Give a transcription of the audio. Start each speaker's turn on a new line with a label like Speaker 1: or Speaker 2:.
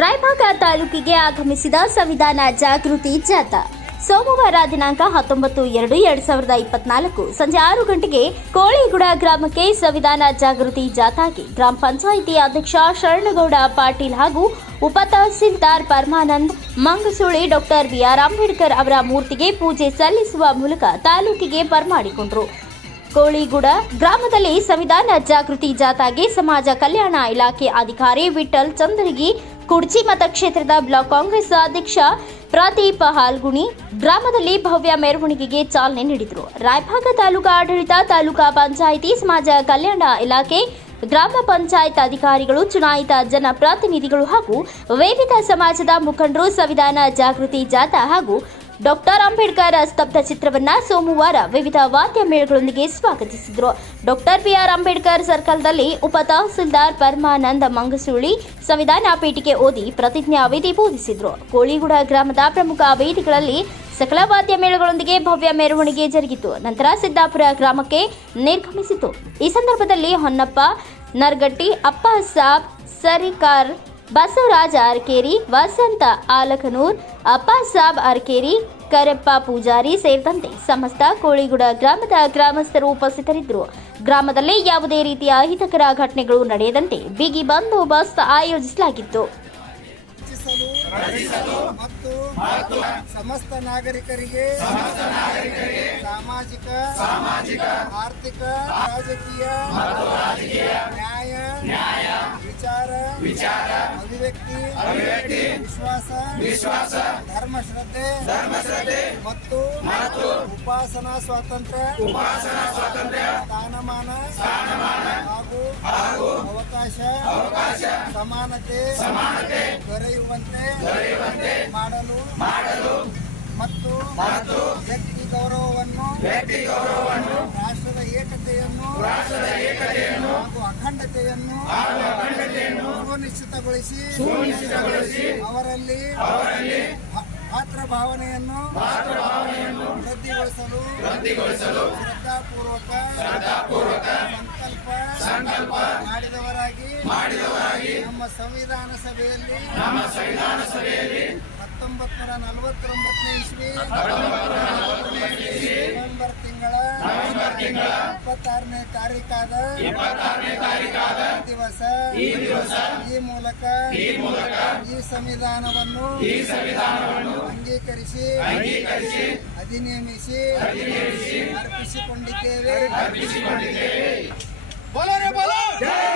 Speaker 1: ರಾಯಭಾಗ ತಾಲೂಕಿಗೆ ಆಗಮಿಸಿದ ಸಂವಿಧಾನ ಜಾಗೃತಿ ಜಾಥಾ. ಸೋಮವಾರ ದಿನಾಂಕ ಹತ್ತೊಂಬತ್ತು ಎರಡು ಎರಡ್ ಸಾವಿರದ ಇಪ್ಪತ್ನಾಲ್ಕು ಸಂಜೆ ಆರು ಗಂಟೆಗೆ ಕೋಳಿಗುಡ ಗ್ರಾಮಕ್ಕೆ ಸಂವಿಧಾನ ಜಾಗೃತಿ ಜಾಥಾಗೆ ಗ್ರಾಮ ಪಂಚಾಯಿತಿ ಅಧ್ಯಕ್ಷ ಶರಣಗೌಡ ಪಾಟೀಲ್ ಹಾಗೂ ಉಪ ತಹಸೀಲ್ದಾರ್ ಪರಮಾನಂದ್, ಮಂಗಸೂಳಿ ಡಾಕ್ಟರ್ ಬಿಆರ್ ಅಂಬೇಡ್ಕರ್ ಅವರ ಮೂರ್ತಿಗೆ ಪೂಜೆ ಸಲ್ಲಿಸುವ ಮೂಲಕ ತಾಲೂಕಿಗೆ ಬರಮಾಡಿಕೊಂಡರು. ಕೋಳಿಗುಡ ಗ್ರಾಮದಲ್ಲಿ ಸಂವಿಧಾನ ಜಾಗೃತಿ ಜಾಥಾಗೆ ಸಮಾಜ ಕಲ್ಯಾಣ ಇಲಾಖೆ ಅಧಿಕಾರಿ ವಿಠಲ್ ಚಂದರಗಿ ಕುಡ್ಚಿ ಮತಕ್ಷೇತ್ರದ ಬ್ಲಾಕ್ ಕಾಂಗ್ರೆಸ್ ಅಧ್ಯಕ್ಷ ಪ್ರದೀಪ್ ಹಾಲ್ಗುಣಿ ಗ್ರಾಮದಲ್ಲಿ ಭವ್ಯ ಮೆರವಣಿಗೆಗೆ ಚಾಲನೆ ನೀಡಿದರು. ರಾಯಭಾಗ ತಾಲೂಕಾ ಆಡಳಿತ, ತಾಲೂಕಾ ಪಂಚಾಯಿತಿ, ಸಮಾಜ ಕಲ್ಯಾಣ ಇಲಾಖೆ, ಗ್ರಾಮ ಪಂಚಾಯತ್ ಅಧಿಕಾರಿಗಳು, ಚುನಾಯಿತ ಜನಪ್ರತಿನಿಧಿಗಳು ಹಾಗೂ ವಿವಿಧ ಸಮಾಜದ ಮುಖಂಡರು ಸಂವಿಧಾನ ಜಾಗೃತಿ ಜಾಥಾ ಹಾಗೂ ಡಾಕ್ಟರ್ ಅಂಬೇಡ್ಕರ್ ಸ್ತಬ್ಧ ಚಿತ್ರವನ್ನ ಸೋಮವಾರ ವಿವಿಧ ವಾದ್ಯ ಮೇಳಗಳೊಂದಿಗೆ ಸ್ವಾಗತಿಸಿದರು. ಡಾಕ್ಟರ್ ಬಿಆರ್ ಅಂಬೇಡ್ಕರ್ ಸರ್ಕಲ್ದಲ್ಲಿ ಉಪ ತಹಸೀಲ್ದಾರ್ ಪರಮಾನಂದ ಮಂಗಸೂಳಿ ಸಂವಿಧಾನ ಪೀಠಿಕೆ ಓದಿ ಪ್ರತಿಜ್ಞಾ ವಿಧಿ ಬೋಧಿಸಿದ್ರು. ಕೋಳಿಗುಡ ಗ್ರಾಮದ ಪ್ರಮುಖ ವೇದಿಗಳಲ್ಲಿ ಸಕಲ ವಾದ್ಯ ಮೇಳಗಳೊಂದಿಗೆ ಭವ್ಯ ಮೆರವಣಿಗೆ ಜರುಗಿತು. ನಂತರ ಸಿದ್ದಾಪುರ ಗ್ರಾಮಕ್ಕೆ ನಿರ್ಗಮಿಸಿತು. ಈ ಸಂದರ್ಭದಲ್ಲಿ ಹೊನ್ನಪ್ಪ, ನರ್ಗಟ್ಟಿ, ಅಪ್ಪ ಸಾಬ್, ಸರಿಕಾರ್ ಬಸವರಾಜ ಅರ್ಕೇರಿ, ವಸಂತ ಆಲಕನೂರ್ ಅಪ್ಪಾಸಾಬ್ ಅರ್ಕೇರಿ, ಕರೆಪ್ಪ ಪೂಜಾರಿ ಸೇರಿದಂತೆ ಸಮಸ್ತ ಕೋಳಿಗುಡ ಗ್ರಾಮದ ಗ್ರಾಮಸ್ಥರು ಉಪಸ್ಥಿತರಿದ್ದರು. ಗ್ರಾಮದಲ್ಲಿ ಯಾವುದೇ ರೀತಿಯ ಅಹಿತಕರ ಘಟನೆಗಳು ನಡೆಯದಂತೆ ಬಿಗಿ ಬಂದೋಬಸ್ತ್ ಆಯೋಜಿಸಲಾಗಿತ್ತು.
Speaker 2: ಮತ್ತು ಸಮಸ್ತ ನಾಗರಿಕರಿಗೆ ಸಾಮಾಜಿಕ, ಆರ್ಥಿಕ, ರಾಜಕೀಯ ವಿಚಾರ ಅಭಿವ್ಯಕ್ತಿ ವಿಶ್ವಾಸ ವಿಶ್ವಾಸ ಧರ್ಮ ಶ್ರದ್ಧೆ ಮತ್ತು ಉಪಾಸನಾ ಸ್ವಾತಂತ್ರ್ಯ ಉಪಾಸನಾ ಸ್ವಾತಂತ್ರ್ಯ ಸ್ಥಾನಮಾನ ಸ್ಥಾನಮಾನ ಹಾಗೂ ಅವಕಾಶ ಅವಕಾಶ ಸಮಾನತೆ ಸಮಾನತೆ ದೊರೆಯುವಂತೆ ಮಾಡಲು ಮಾಡಲು ಮತ್ತು ಮತ್ತು ವ್ಯಕ್ತಿ ಗೌರವವನ್ನು ವ್ಯಕ್ತಿ ಗೌರವವನ್ನು ರಾಷ್ಟ್ರದ ಏಕತೆಯನ್ನು ರಾಷ್ಟ್ರದ ಏಕತೆಯನ್ನು अखंडತೆಯನ್ನು ಹಾಗೂ ಅಖಂಡತೆಯನ್ನು ಸುನಿಶ್ಚಿತಗೊಳಿಸಿ ಅವರಲ್ಲಿ ಅವರಲ್ಲಿ ಪಾತ್ರ ಭಾವನೆಯನ್ನು ವೃದ್ಧಿಗೊಳಿಸಲು ಶ್ರದ್ಧಾಪೂರ್ವಕ ಸಂಕಲ್ಪ ಮಾಡಿದವರಾಗಿ ನಮ್ಮ ಸಂವಿಧಾನ ಸಭೆಯಲ್ಲಿ ಹತ್ತೊಂಬತ್ತು ನೂರ ನಲವತ್ತೊಂಬತ್ತನೇ ಇಸ್ವಿ ನವೆಂಬರ್ ತಿಂಗಳ ಇಪ್ಪತ್ತಾರನೇ ತಾರೀಕಾದ ಈ ದಿವಸ ಈ ಮೂಲಕ ಈ ಸಂವಿಧಾನವನ್ನು ಈ ಸಂವಿಧಾನವನ್ನು ಅಂಗೀಕರಿಸಿ ಅಂಗೀಕರಿಸಿ ಅಧಿನಿಯಮಿಸಿ ಅಧಿನಿಯಮಿಸಿ ಅರ್ಪಿಸಿಕೊಂಡಿದ್ದೇವೆ.
Speaker 3: ಅರ್ಪಿಸಿಕೊಂಡಿದ್ದೇವೆ. ಬಲರೆ ಬಲ! ಜಯ